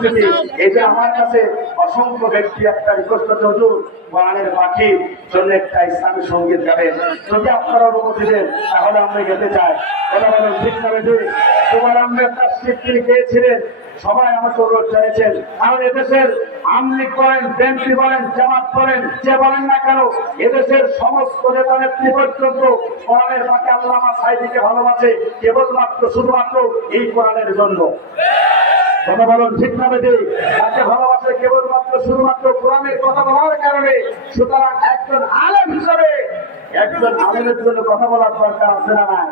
উপস্থিতি। এই যে আমার কাছে অসংখ্য ব্যক্তি একটা রিকোয়েস্ট করতে, হুজুর কোরআনের পাখির জন্য একটা ইসলামী সঙ্গীত গাবেন, যদি আপনারা অনুমতি দেন তাহলে আমরা গেতে চাই। কথা বলেন ঠিক না বেশি? তোমার আমরা তার তিনি গিয়েছিলেন, সবাই আমাকে অনুরোধ জানিয়েছেন, কারণ এদেশের আমলি করেন, বিএনপি বলেন, জামাত করেন, যে বলেন না কেন, এদেশের সমস্ত নেতা নেত্রী পর্যন্ত কোরআনের পাখি আল্লামা সাঈদীকে ভালোবাসে কেবলমাত্র শুধুমাত্র এই কোরআনের জন্য। কথা বলুন ঠিক না বেশি? তাকে ভালোবাসে কেবলমাত্র শুধুমাত্র কোরআনের কথা বলার কারণে। সুতরাং একজন আলেম হিসাবে একজন আলেমের জন্য কথা বলার দরকার আছে না নাই?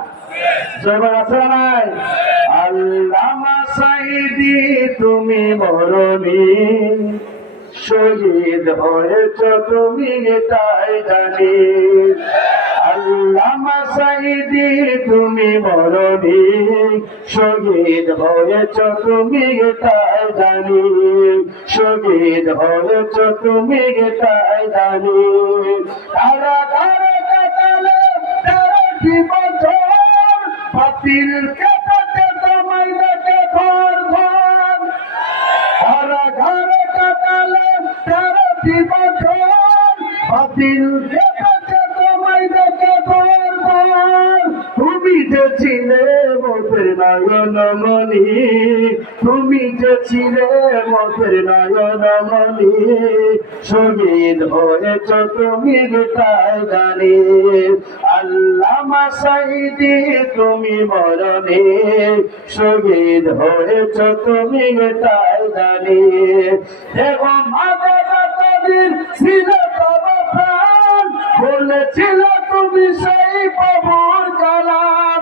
জয়বান আছে না নাই? আল্লামা সাঈদী তুমি মরণী, শহীদ হয়েছ তুমি এটাই জানি। আল্লামা সাঈদী তুমি মরণী, শহীদ হয়েছ তুমি এটাই জানি। শহীদ হয়েছ তুমি এটাই জানি। তারা তারা কাটালে 13টি বছর, বাতিল কেটেছে তোমায় দেখে ঘর ঘর। তারা ঘরে কাটালে 13টি বছর, বাতিল কেটেছে তোমায় দেখে ঘর ঘর। তুমি যে ছিলে মোদের নয়নমণি, তুমি যে ছিলে মোদের নয়নমণি, শহীদ হয়েছ তুমি এটাই জানি। আল্লামা সাঈদী তুমি মরণী, শহীদ হয়েছ তুমি এটাই জানি। এবং মাঝে যতদিন ছিল তব প্রাণ, বলেছিল তুমি সেই প্রভুর কালাম।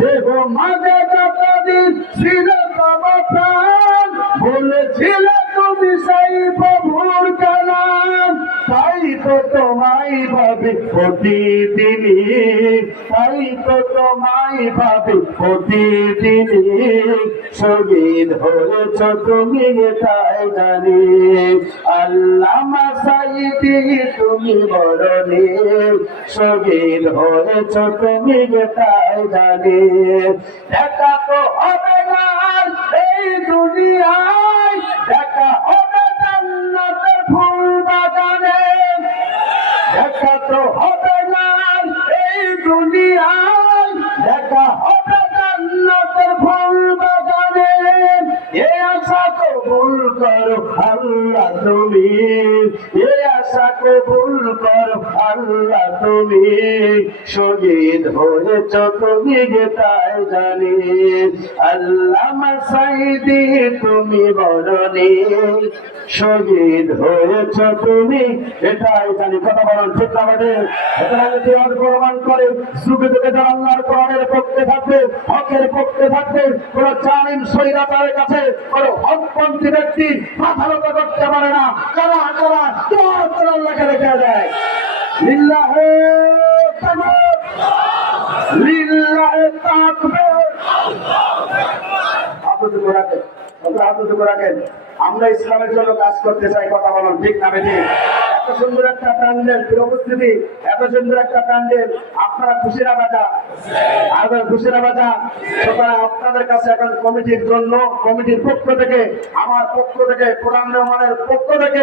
দেখো মাঝে যতদিন ছিল তব প্রাণ, বলেছিল তুমি সেই প্রভুর কালাম। তাই তো তোমায় ভাবি প্রতিদিনই, তাই তো তোমায় ভাবি প্রতিদিনই, শহীদ হয়েছ তুমি এটাই জানি। আল্লামা সাঈদী তুমি মরণী, শহীদ হয়েছ তুমি এটাই জানি। দেখা তো হবে না এই দুনিয়ায়, দেখা হবে জান্নাতের ফুল বাগানে। দেখা তো হবে না এই দুনিয়ায়, দেখা হবে জান্নাতের ফুল বাগানে। এ আশা কবুল করো আল্লাহ তুমি, এ আশা কবুল করো আল্লাহ তুমি, শহীদ হয়েছ তুমি এটাই জানি। আল্লামা সাঈদী তুমি মরণী, শহীদ হয়েছ তুমি এটাই জানি। কথা বলেন ঠিক না আমাদের? এটা প্রমাণ করে যুগে যুগে যারা আল্লাহর কোরআনের পক্ষে থাকবে, হকের পক্ষে থাকবে, কোন জালিম স্বৈরাচারের কাছে কোন হকপন্থী ব্যক্তি মাথা নত করতে পারে না। কারা কারা তোমার তোর আল্লাহকে রেখে দেয়। লিল্লাহে তাকবীর, লিল্লাহে তাকবীর। আবুদু রাখেন, আবুদু রাখেন। আমরা ইসলামের জন্য কাজ করতে চাই। কথা বলুন ঠিক না বেঠিক? এত সুন্দর একটা প্যান্ডেল, উপস্থিতি এত সুন্দর একটা প্যান্ডেল, আপনারা খুশি না বাজা? আর খুশি না বাজা? সুতরাং আপনাদের কাছে এখন কমিটির জন্য, কমিটির পক্ষ থেকে, আমার পক্ষ থেকে, কোরআন রহমানের পক্ষ থেকে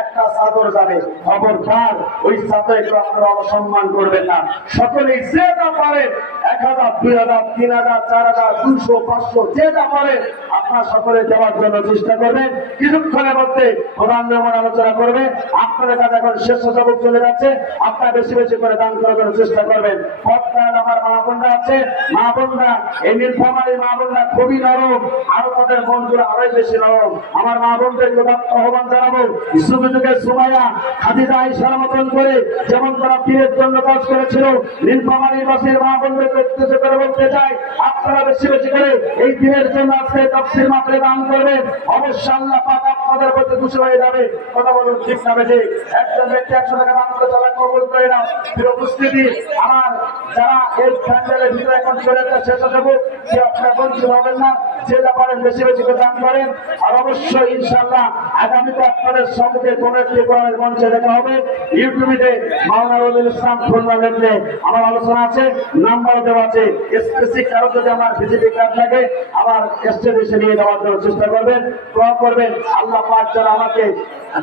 একটা চাদর যাবে। খবরদার ওই চাদর একটু আপনারা অসম্মান করবেন না। সকলেই যে যা পারেন, 1000, 2000, 3000, 4000, 200, 500 যে যা পারেন আপনারা সকলে দেওয়ার জন্য চেষ্টা করবেন। কিছুক্ষণের মধ্যে কোরআন রহমান আলোচনা করবে। আপনাদের কাছে এখন শেষ সবক চলে যাচ্ছে, আপনারা বেশি বেশি করে দান করার জন্য চেষ্টা করবেন। পর্দায় আমার মা বোনরা আছে, মা বোনরা এই নীলফামারীর মা বোনরা খুবই নরম, আরো তাদের মনগুলো আরোই বেশি নরম। আমার মা বোনদেরকে আহ্বান জানাবো, যুগে যুগে সুমাইয়া খাদিজা আয়েশার মতন করে যেমন তারা পীরের জন্য কাজ করেছিল, নীলফামারীর বাসীর মা বোনদেরকে উদ্দেশ্য করে বলতে চাই, আপনারা বেশি বেশি করে এই দিনের জন্য আজকে তাফসীর মাহফিলে দান করবেন। অবশ্যই আল্লাহ পাক আপনাদের প্রতি খুশি হয়ে যাবে। কথা বলুন ঠিক না বেঠিক? একজন ব্যক্তি 100 টাকা দান করে তারা কবুল করে নাও। প্রিয় উপস্থিতি, আমার যারা এই প্যান্ডেলের ভিতরে এখন চলে যাচ্ছে স্বেচ্ছাসেবক, যে আপনারা বঞ্চিত হবেন না, যে যা পারেন বেশি বেশি করে দান করেন। আর অবশ্যই ইনশাআল্লাহ আগামীতে আপনাদের সম্মুখে কোন একটি কোরআনের মঞ্চে দেখা হবে। ইউটিউবে মাওলানা রবিউল ইসলাম খুলনা লেখলে আমার আলোচনা আছে, নাম্বার দেওয়া আছে। স্পেসিফিক কারো যদি আমার ভিজিটিং কার্ড লাগে আমার স্টেজে এসে নিয়ে যাওয়ার জন্য চেষ্টা করবেন, দোয়া করবেন। আল্লাহ পাক যেন আমাকে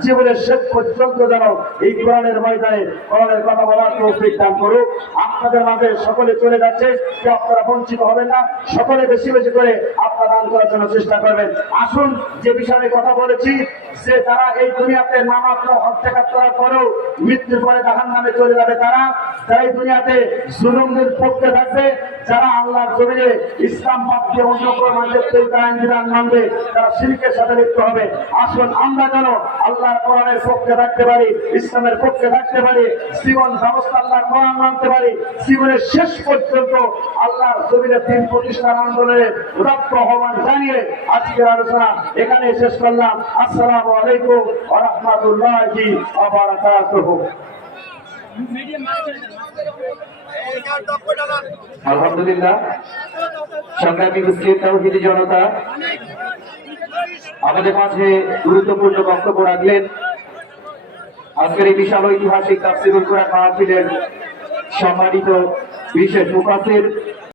জীবনের শেষ পর্যন্ত যেন এই কোরআনের ময়দানে কোরআনের কথা বলার তৌফিক দান করুক। আপনাদের মাঝে সকলে চলে যাচ্ছে, কেউ আপনারা বঞ্চিত হবেন না, সকলে বেশি বেশি করে আপনারা দান করার জন্য চেষ্টা করবেন। আসুন, যে বিষয়ে কথা বলেছি, যে তারা এই দুনিয়াতে নামাত্র হত্যাঘাত করার পরেও মৃত্যুর পরে জাহান্নামে চলে যাবে, তারা এই দুনিয়াতে জুলুমদের পক্ষে থাকবে, যারা আল্লাহর জমিনে ইসলাম বাদ দিয়ে অন্য কোনো মানুষের তৈরি আইন বিধান মানবে, তারা শিরকের সাথে লিপ্ত হবে। আসুন আমরা যেন আল্লাহর কোরআনের পক্ষে থাকতে পারি, ইসলামের পক্ষে থাকতে পারি, জীবন ব্যবস্থা আল্লাহর কোরআন মানতে পারি, জীবনের শেষ পর্যন্ত আল্লাহর জমিনে দিন প্রতিষ্ঠান আন্দোলনে উদাত্ত আহ্বান জানিয়ে আজকের আলোচনা এখানে শেষ করলাম। আসসালামু আলাইকুম ওয়া রাহমাতুল্লাহি ওয়া বারাকাতুহু। আলহামদুলিল্লাহ, সংগ্রামী মুসলিম তাওহীদি জনতা আমাদের মাঝে গুরুত্বপূর্ণ বক্তব্য রাখলেন। আজকের এই বিশাল ঐতিহাসিক তাফসীরুল কুরআন মাহফিলের সম্মানিত বিশেষ মুফাসসির